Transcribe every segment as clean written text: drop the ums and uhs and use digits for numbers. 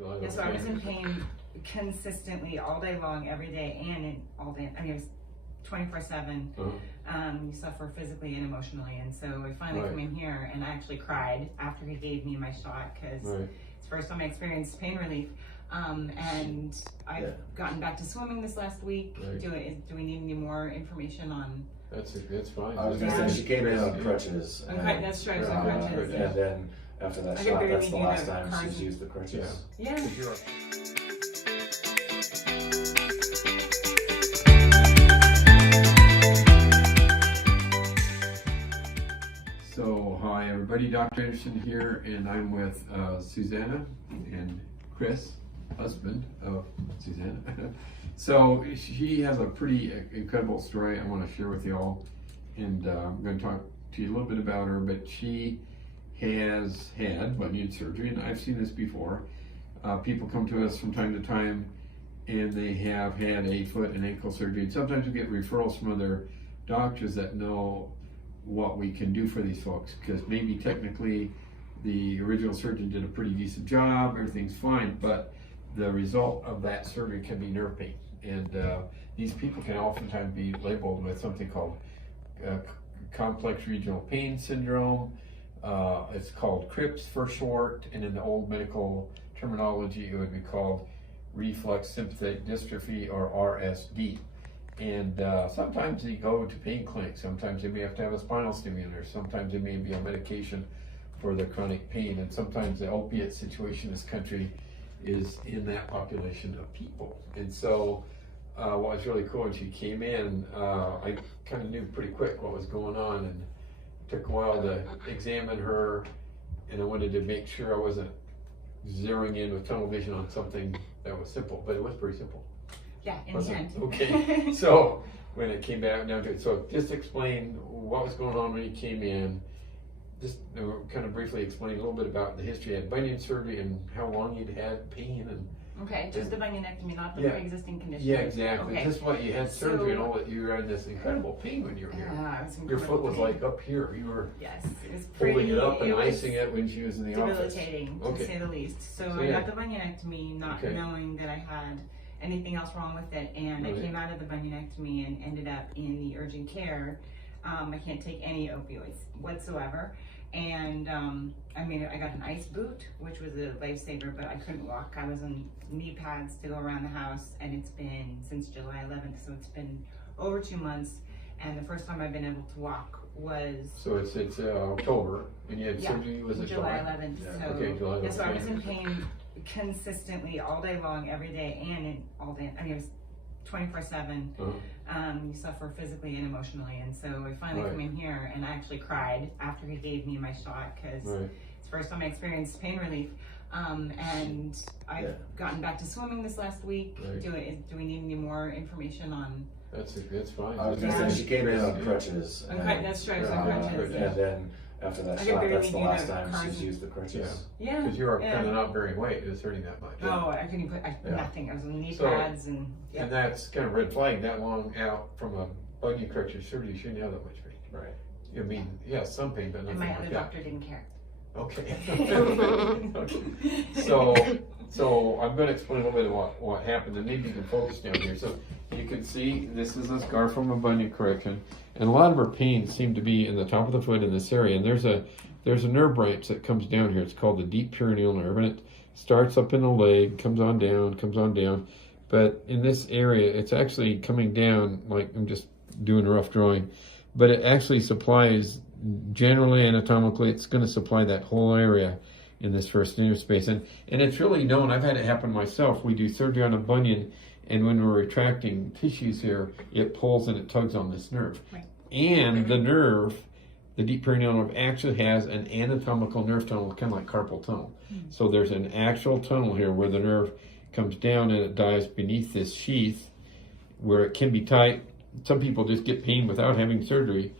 Yeah, so I was in pain consistently all day long, every day, and all day. I mean, it was 24/7. You suffer physically and emotionally, and so I finally come in here, and I actually cried after he gave me my shot because it's the first time I experienced pain relief. And I've gotten back to swimming this last week. Do we need any more information on? That's fine. I was going to say she came in on crutches. That's true. On crutches. And then after that shot, that's the last time she's used the crutches. Yeah. So, hi everybody, Dr. Anderson here, and I'm with Suzannah and Chris, husband of Suzannah. So she has a pretty incredible story I want to share with you all, and I'm going to talk to you a little bit about her, but she has had bunion surgery, and I've seen this before. People come to us from time to time, and they have had a foot and ankle surgery, and sometimes we get referrals from other doctors that know what we can do for these folks, because maybe technically the original surgeon did a pretty decent job, everything's fine, but the result of that surgery can be nerve pain. And these people can oftentimes be labeled with something called complex regional pain syndrome. It's called CRPS for short, and in the old medical terminology it would be called reflex sympathetic dystrophy, or RSD. And sometimes they go to pain clinics, sometimes they may have to have a spinal stimulator, sometimes it may be a medication for the chronic pain, and sometimes the opiate situation in this country is in that population of people. And so what was really cool when she came in, I kind of knew pretty quick what was going on, and it took a while to examine her, and I wanted to make sure I wasn't zeroing in with tunnel vision on something that was simple, but it was pretty simple. Yeah, in the end. Okay, so when it came back down to it, so just explain what was going on when you came in. Just kind of briefly explain a little bit about the history of bunion surgery and how long you'd had pain. And okay, just the bunionectomy, not the pre-existing condition. Yeah, exactly. Okay. Just what you had surgery and all that. You were in this incredible pain when you were here. Your foot was like up here. You were it was holding it up and icing it when she was in the office. Debilitating, to say the least. So I got the bunionectomy, not knowing that I had anything else wrong with it, and I came out of the bunionectomy and ended up in the urgent care. I can't take any opioids whatsoever, and I mean, I got an ice boot, which was a lifesaver, but I couldn't walk. I was on knee pads to go around the house, and it's been since July 11th, so it's been over 2 months, and the first time I've been able to walk was... So it's October, and you had surgery, was it July 11th? Yeah. So, okay, July 11th. So I was in pain consistently all day long, every day, and all day. I mean, it was 24/7. You suffer physically and emotionally, and so I finally come in here, and I actually cried after he gave me my shot because it's the first time I experienced pain relief. And I've gotten back to swimming this last week. Do we need any more information on? That's fine. I was going to say she came in on crutches. That's true. On crutches. And then after that shot, that's the last time she's used the crutches. Yeah. Because you were kind of not bearing weight. It was hurting that much. Oh, I couldn't put nothing. I was on knee pads and. And that's kind of red flag. That long out from a bunion correction surgery, you shouldn't have that much pain. Right. I mean, some pain, but nothing and my like other doctor didn't care. Okay. Okay. So I'm going to explain a little bit of what happened, and maybe you can focus down here. So you can see this is a scar from a bunion correction, and a lot of her pain seemed to be in the top of the foot in this area. And there's a nerve branch that comes down here. It's called the deep peroneal nerve, and it starts up in the leg, comes on down. But in this area, it's actually coming down, like I'm just doing a rough drawing, but it actually supplies, generally anatomically, it's going to supply that whole area in this first nerve space. And it's really known, I've had it happen myself. We do surgery on a bunion, and when we're retracting tissues here, it pulls and it tugs on this nerve. Right. And the nerve, the deep peroneal nerve, actually has an anatomical nerve tunnel, kind of like carpal tunnel. So there's an actual tunnel here where the nerve comes down and it dives beneath this sheath where it can be tight. Some people just get pain without having surgery,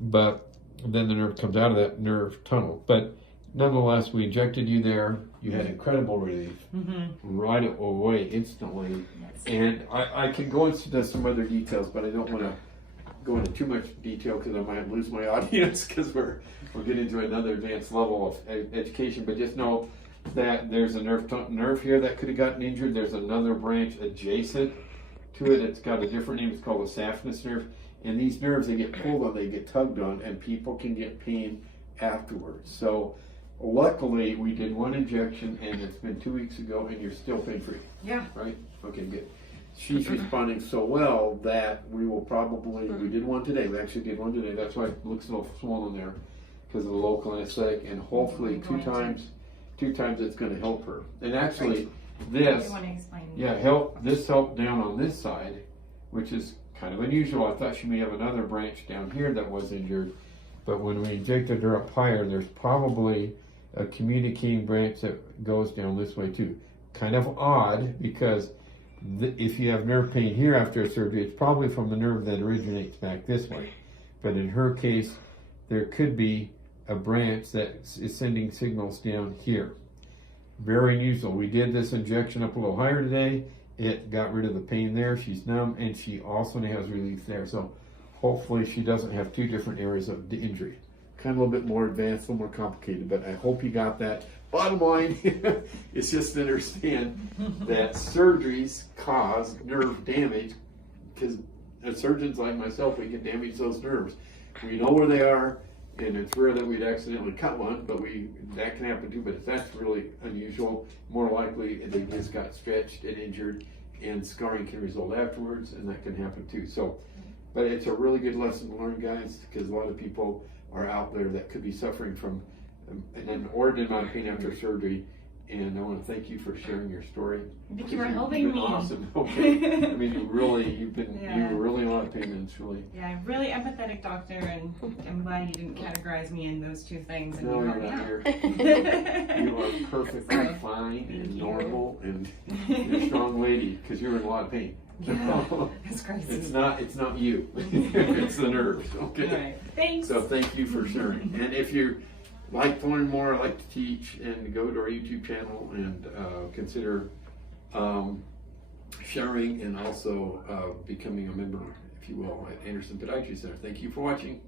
but then the nerve comes out of that nerve tunnel. But nonetheless, we injected you there. You had incredible relief right away, instantly. And I can go into some other details, but I don't want to go into too much detail because I might lose my audience because we're getting to another advanced level of education. But just know that there's a nerve here that could have gotten injured. There's another branch adjacent to it. It's got a different name. It's called the saphenous nerve. And these nerves, they get pulled on, they get tugged on, and people can get pain afterwards. So luckily, we did one injection, and it's been 2 weeks ago, and you're still pain-free. Yeah. Right? Okay, good. She's responding so well that we will probably, we did one today. We actually did one today. That's why it looks a little swollen there, because of the local anesthetic, and hopefully two times it's going to help her. And actually, this, this helped down on this side, which is kind of unusual. I thought she may have another branch down here that was injured, but when we injected her up higher, there's probably a communicating branch that goes down this way too. Kind of odd, because if you have nerve pain here after a surgery, it's probably from the nerve that originates back this way. But in her case, there could be a branch that is sending signals down here. Very unusual. We did this injection up a little higher today. It got rid of the pain there. She's numb, and she also has relief there. So hopefully she doesn't have two different areas of the injury. Kind of a little bit more advanced, a little more complicated, but I hope you got that. Bottom line is just to understand that surgeries cause nerve damage, because as surgeons like myself, we can damage those nerves. We know where they are, and it's rare that we'd accidentally cut one, but that can happen too, but that's really unusual. More likely, they just got stretched and injured, and scarring can result afterwards, and that can happen too. So, but it's a really good lesson to learn, guys, because a lot of people are out there that could be suffering from an inordinate amount of pain after surgery. And I want to thank you for sharing your story. Thank you for helping me. Awesome. Okay. I mean, you were really in a lot of pain, and it's really. Yeah, really empathetic doctor, and I'm glad you didn't categorize me in those two things. And No, you you're helped me not out. here. You are perfectly fine and normal, and you're a strong lady, because you're in a lot of pain. Yeah, that's crazy. It's not you. It's the nerves. Okay. All right. Thanks. So thank you for sharing. And if you like to learn more, like to teach, and go to our YouTube channel and consider sharing and also becoming a member, if you will, at Anderson Podiatry Center. Thank you for watching.